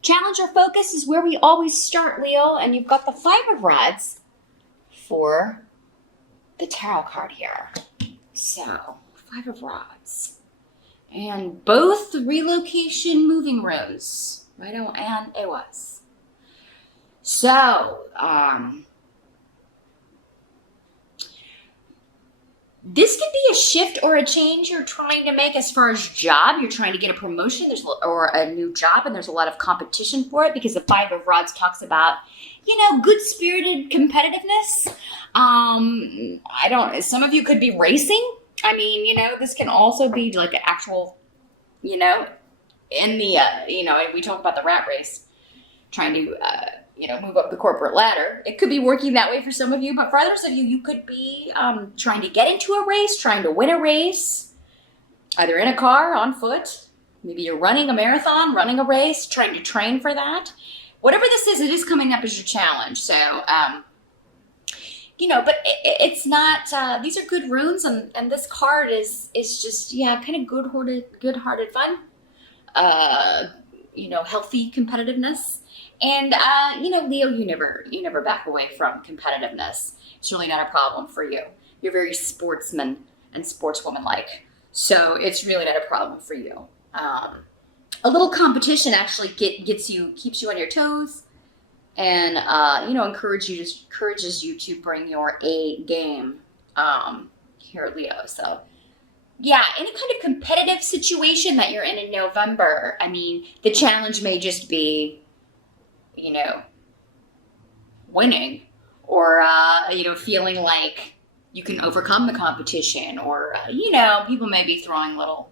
Challenge or focus is where we always start, Leo, and you've got the Five of Rods for the tarot card here. So, Five of Rods. And both relocation moving rooms, Righto and Ewas. So, this could be a shift or a change you're trying to make as far as job. You're trying to get a promotion or a new job, and there's a lot of competition for it because the Five of Rods talks about, good-spirited competitiveness. Some of you could be racing. I mean, this can also be like an actual, in the, we talk about the rat race, trying to, move up the corporate ladder. It could be working that way for some of you, but for others of you, you could be trying to get into a race, trying to win a race, either in a car, on foot. Maybe you're running a marathon, running a race, trying to train for that. Whatever this is, it is coming up as your challenge. So, but it's not, these are good runes, and this card is just, kind of good-hearted fun, healthy competitiveness. And, Leo, you never back away from competitiveness. It's really not a problem for you. You're very sportsman and sportswoman-like. So it's really not a problem for you. A little competition actually keeps you on your toes and, encourages you to bring your A game, here, Leo. So, yeah, any kind of competitive situation that you're in November, I mean, the challenge may just be, winning or, feeling like you can overcome the competition or, people may be throwing little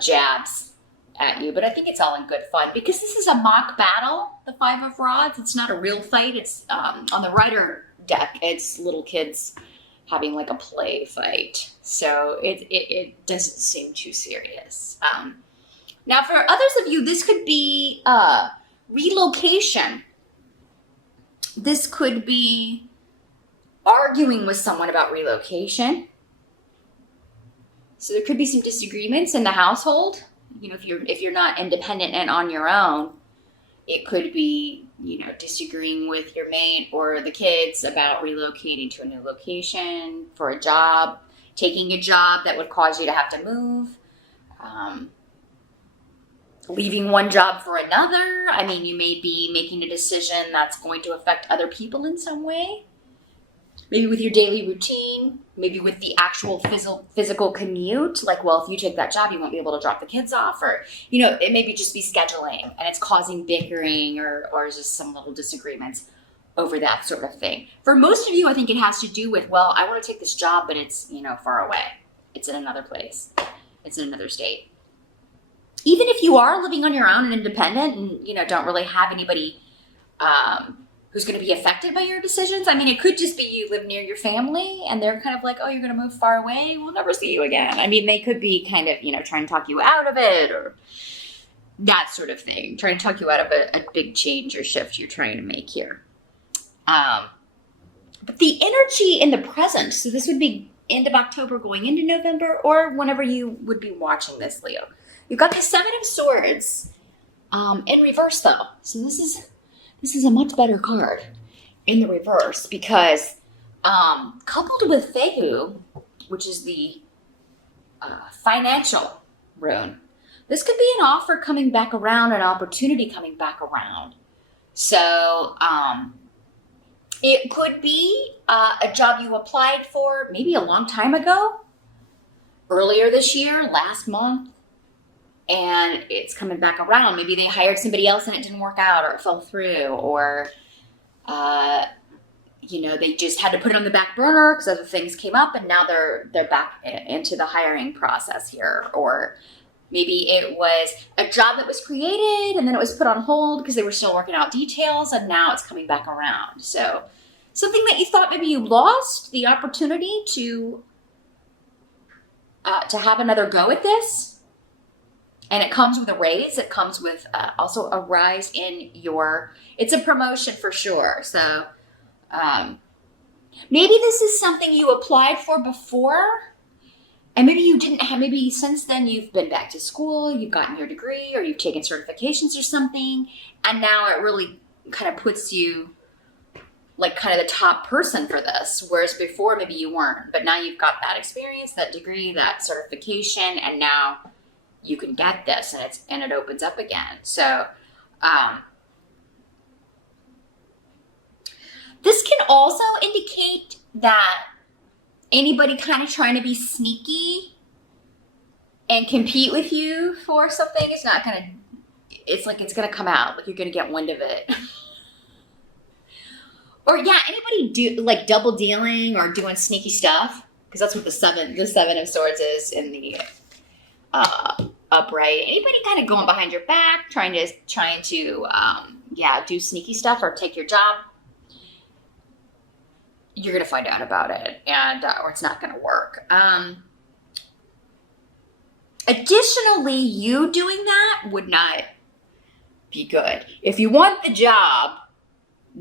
jabs at you, but I think it's all in good fun because this is a mock battle, the Five of Rods. It's not a real fight. It's, on the Rider deck, it's little kids having like a play fight. So it doesn't seem too serious. Now for others of you, this could be, relocation. This could be arguing with someone about relocation. So there could be some disagreements in the household. If you're not independent and on your own, it could be, disagreeing with your mate or the kids about relocating to a new location for a job, taking a job that would cause you to have to move. Leaving one job for another. I mean, you may be making a decision that's going to affect other people in some way. Maybe with your daily routine, maybe with the actual physical commute. Like, well, if you take that job, you won't be able to drop the kids off. Or, it may be just be scheduling and it's causing bickering or just some little disagreements over that sort of thing. For most of you, I think it has to do with, well, I want to take this job, but it's, far away. It's in another place. It's in another state. Even if you are living on your own and independent and, don't really have anybody who's going to be affected by your decisions. I mean, it could just be you live near your family and they're kind of like, oh, you're going to move far away. We'll never see you again. I mean, they could be kind of, trying to talk you out of it or that sort of thing. Trying to talk you out of a big change or shift you're trying to make here. But the energy in the present, so this would be end of October going into November or whenever you would be watching this, Leo. You've got the Seven of Swords in reverse, though. So this is a much better card in the reverse because coupled with Fehu, which is the financial rune, this could be an offer coming back around, an opportunity coming back around. So it could be a job you applied for maybe a long time ago, earlier this year, last month. And it's coming back around. Maybe they hired somebody else and it didn't work out or it fell through or, they just had to put it on the back burner because other things came up and now they're back into the hiring process here. Or maybe it was a job that was created and then it was put on hold because they were still working out details and now it's coming back around. So something that you thought maybe you lost the opportunity to have another go at this. And it comes with a raise. It comes with also a rise in it's a promotion for sure. So maybe this is something you applied for before And maybe you didn't have, maybe since then you've been back to school, you've gotten your degree, or you've taken certifications or something, and now it really kind of puts you like kind of the top person for this. Whereas before maybe you weren't, but now you've got that experience, that degree, that certification, and now you can get this, and it opens up again. So this can also indicate that anybody kind of trying to be sneaky and compete with you for something is not going to, it's like it's going to come out. Like you're going to get wind of it. Or yeah, anybody do like double dealing or doing sneaky stuff, because that's what the seven of swords is in the upright. Anybody kind of going behind your back, trying to do sneaky stuff or take your job, you're going to find out about it, and or it's not going to work. Additionally, you doing that would not be good. If you want the job,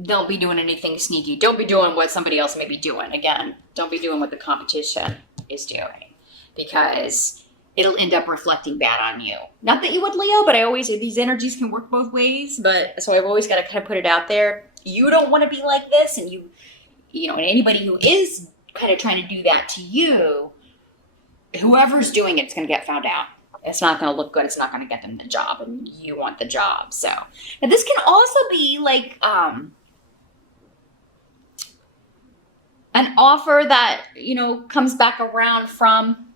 don't be doing anything sneaky. Don't be doing what somebody else may be doing. Again, don't be doing what the competition is doing, because it'll end up reflecting bad on you. Not that you would, Leo, but I always say these energies can work both ways. But so I've always got to kind of put it out there. You don't want to be like this, and you know, and anybody who is kind of trying to do that to you, whoever's doing it's going to get found out. It's not going to look good. It's not going to get them the job, and you want the job. So, now this can also be like an offer that, you know, comes back around from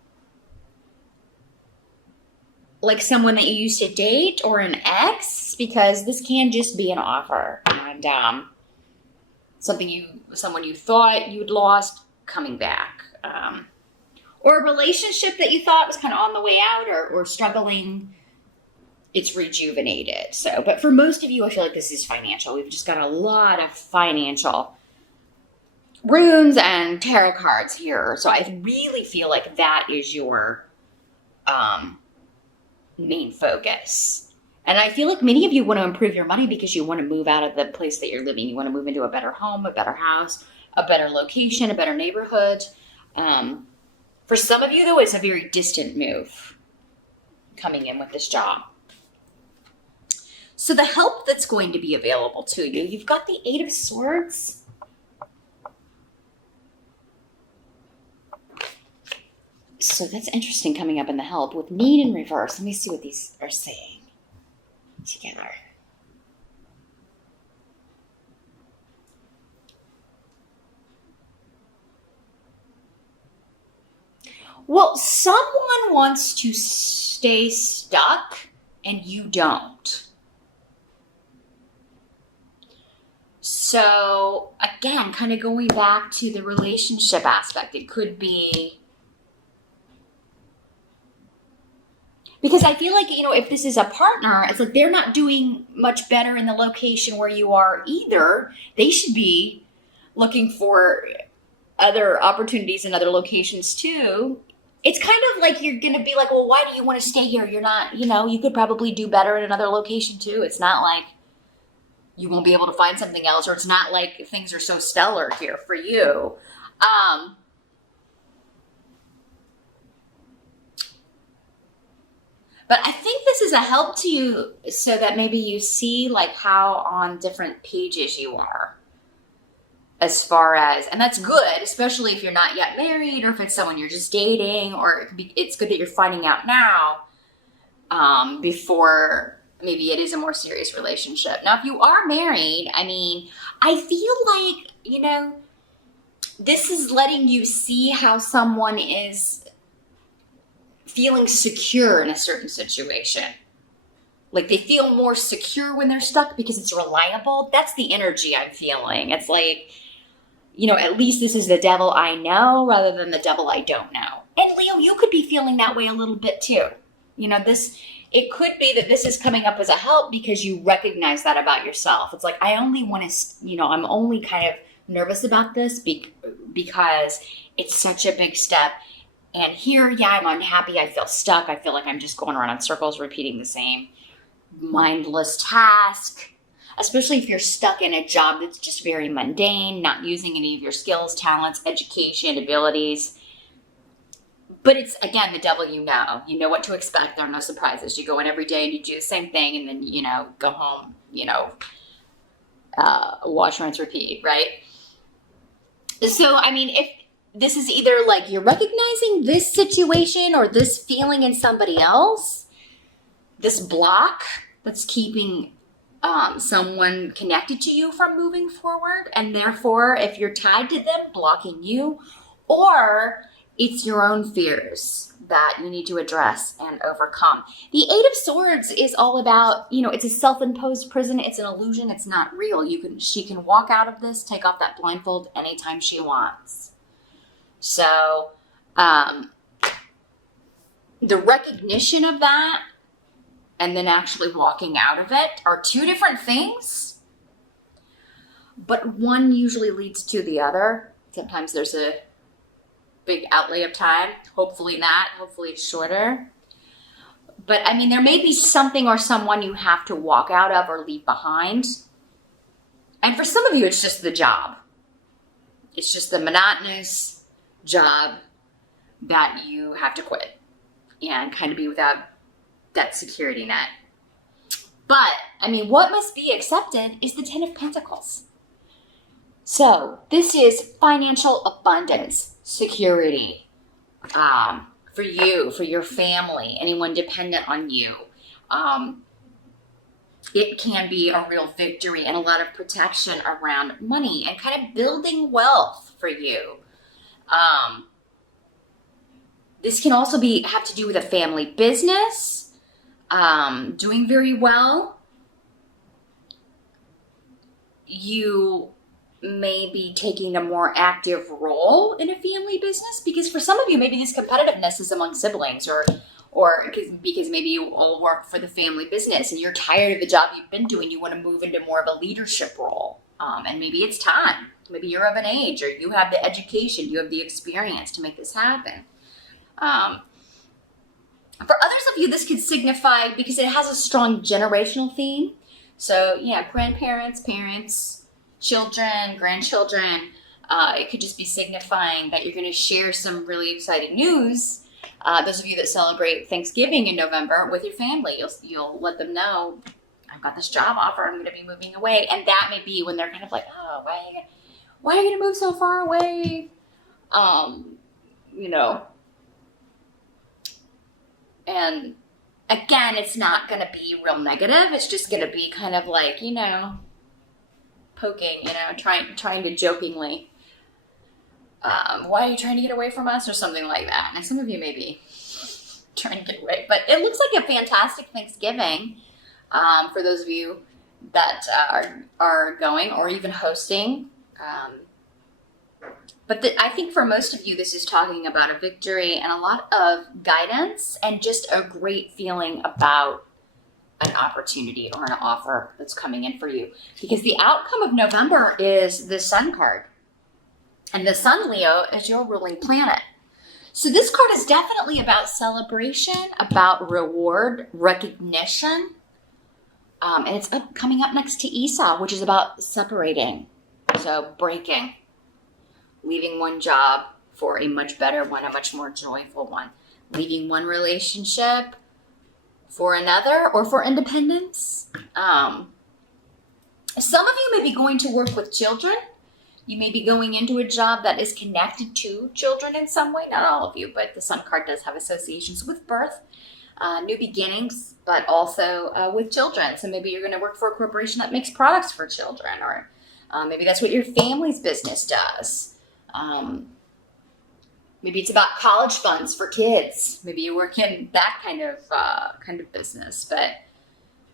like someone that you used to date or an ex, because this can just be an offer, and someone you thought you'd lost coming back, or a relationship that you thought was kind of on the way out or struggling, it's rejuvenated. So, but for most of you, I feel like this is financial. We've just got a lot of financial runes and tarot cards here. So I really feel like that is your main focus. And I feel like many of you want to improve your money because you want to move out of the place that you're living. You want to move into a better home, a better house, a better location, a better neighborhood. For some of you, though, it's a very distant move coming in with this job. So the help that's going to be available to you, you've got the Eight of Swords. So that's interesting coming up in the help with need in reverse. Let me see what these are saying together. Well, someone wants to stay stuck and you don't. So again, kind of going back to the relationship aspect, it could be, because I feel like, you know, if this is a partner, it's like they're not doing much better in the location where you are either. They should be looking for other opportunities in other locations too. It's kind of like you're going to be like, well, why do you want to stay here? You're not, you know, you could probably do better in another location too. It's not like you won't be able to find something else, or it's not like things are so stellar here for you. But I think this is a help to you so that maybe you see like how on different pages you are. As far as, and that's good, especially if you're not yet married, or if it's someone you're just dating, or it's good that you're finding out now before maybe it is a more serious relationship. Now, if you are married, I mean, I feel like, you know, this is letting you see how someone is feeling secure in a certain situation. Like they feel more secure when they're stuck because it's reliable. That's the energy I'm feeling. It's like, you know, at least this is the devil I know rather than the devil I don't know. And Leo, you could be feeling that way a little bit too. You know, it could be that this is coming up as a help because you recognize that about yourself. It's like, I only want to, you know, I'm only kind of nervous about this because it's such a big step. And here, yeah, I'm unhappy. I feel stuck. I feel like I'm just going around in circles, repeating the same mindless task. Especially if you're stuck in a job that's just very mundane, not using any of your skills, talents, education, abilities. But it's, again, the devil, you know what to expect. There are no surprises. You go in every day and you do the same thing, and then, go home, wash, rinse, repeat, right? So, I mean, if this is either like you're recognizing this situation or this feeling in somebody else, this block that's keeping someone connected to you from moving forward, and therefore, if you're tied to them, blocking you, or it's your own fears that you need to address and overcome. The Eight of Swords is all about, it's a self-imposed prison. It's an illusion. It's not real. She can walk out of this, take off that blindfold anytime she wants. So, the recognition of that and then actually walking out of it are two different things, but one usually leads to the other. Sometimes there's a big outlay of time. Hopefully not. Hopefully it's shorter. But I mean, there may be something or someone you have to walk out of or leave behind. And for some of you, it's just the job. It's just the monotonous job that you have to quit and kind of be without that security net. But I mean, what must be accepted is the Ten of Pentacles. So this is financial abundance, security, for you, for your family, anyone dependent on you. It can be a real victory and a lot of protection around money and kind of building wealth for you. This can also have to do with a family business, doing very well. You may be taking a more active role in a family business, because for some of you, maybe this competitiveness is among siblings, or because maybe you all work for the family business and you're tired of the job you've been doing. You want to move into more of a leadership role. And maybe it's time. Maybe you're of an age, or you have the education, you have the experience to make this happen. For others of you, this could signify, because it has a strong generational theme. So yeah, grandparents, parents, children, grandchildren. It could just be signifying that you're going to share some really exciting news. Those of you that celebrate Thanksgiving in November with your family, you'll let them know, I've got this job offer, I'm going to be moving away. And that may be when they're kind of like, oh, why are you going to move so far away? And again, it's not going to be real negative. It's just going to be kind of like, poking, trying to jokingly, why are you trying to get away from us, or something like that. And some of you may be trying to get away, but it looks like a fantastic Thanksgiving for those of you that are going or even hosting. But I think for most of you, this is talking about a victory and a lot of guidance and just a great feeling about an opportunity or an offer that's coming in for you. Because the outcome of November is the Sun card. And the Sun, Leo, is your ruling planet. So this card is definitely about celebration, about reward, recognition. And it's coming up next to Esau, which is about separating. So breaking. Leaving one job for a much better one, a much more joyful one. Leaving one relationship for another, or for independence. Some of you may be going to work with children. You may be going into a job that is connected to children in some way. Not all of you, but the Sun card does have associations with birth, new beginnings, but also with children. So maybe you're going to work for a corporation that makes products for children, or maybe that's what your family's business does. Maybe it's about college funds for kids. Maybe you work in that kind of business. But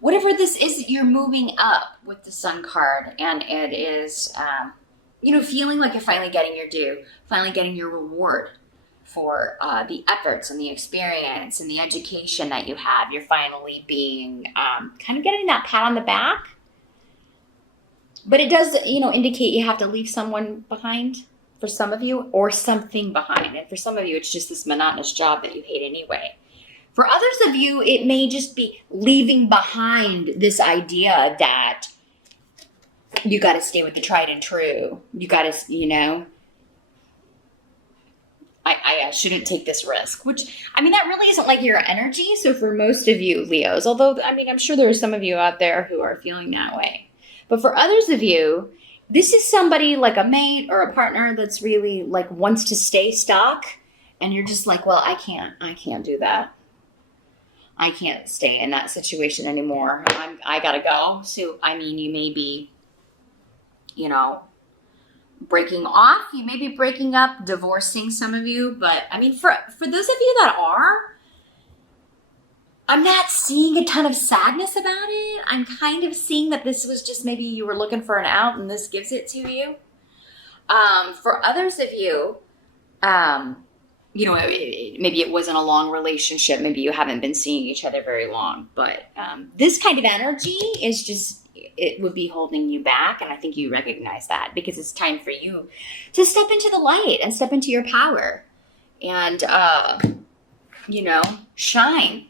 whatever this is, you're moving up with the Sun card, and it is, feeling like you're finally getting your due, finally getting your reward for the efforts and the experience and the education that you have. You're finally being kind of getting that pat on the back. But it does, indicate you have to leave someone behind. For some of you, or something behind. And for some of you, it's just this monotonous job that you hate anyway. For others of you, it may just be leaving behind this idea that you got to stay with the tried and true. You got to, I shouldn't take this risk, which, I mean, that really isn't like your energy. So for most of you Leos, although, I mean, I'm sure there are some of you out there who are feeling that way. But for others of you, this is somebody like a mate or a partner that's really like wants to stay stuck. And you're just like, well, I can't do that. I can't stay in that situation anymore. I gotta go. So, I mean, you may be, you know, breaking off. You may be breaking up, divorcing some of you. But I mean, for those of you that are, I'm not seeing a ton of sadness about it. I'm kind of seeing that this was just maybe you were looking for an out and this gives it to you. For others of you, you know, maybe it wasn't a long relationship. Maybe you haven't been seeing each other very long. But this kind of energy is just, it would be holding you back. And I think you recognize that because it's time for you to step into the light and step into your power and, you know, shine.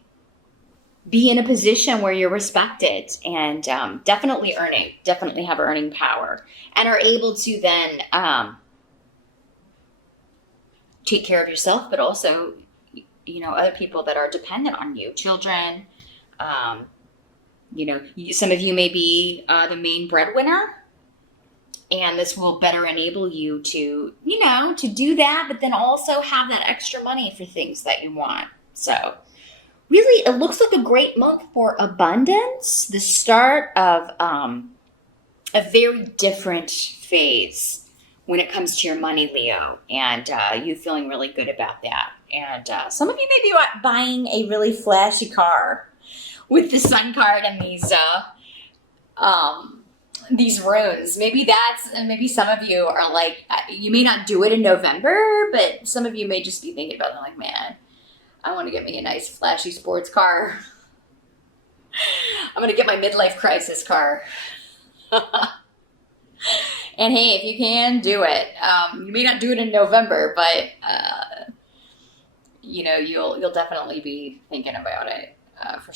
Be in a position where you're respected and definitely have earning power and are able to then take care of yourself, but also, you know, other people that are dependent on you, children. You know, some of you may be the main breadwinner, and this will better enable you to, you know, to do that, but then also have that extra money for things that you want. So really, it looks like a great month for abundance, the start of a very different phase when it comes to your money, Leo, and you feeling really good about that. And some of you may be buying a really flashy car with the sun card and these runes. Maybe some of you are like, you may not do it in November, but some of you may just be thinking about it like, man, I want to get me a nice flashy sports car. I'm going to get my midlife crisis car. And hey, if you can, do it. You may not do it in November, but you know, you'll definitely be thinking about it for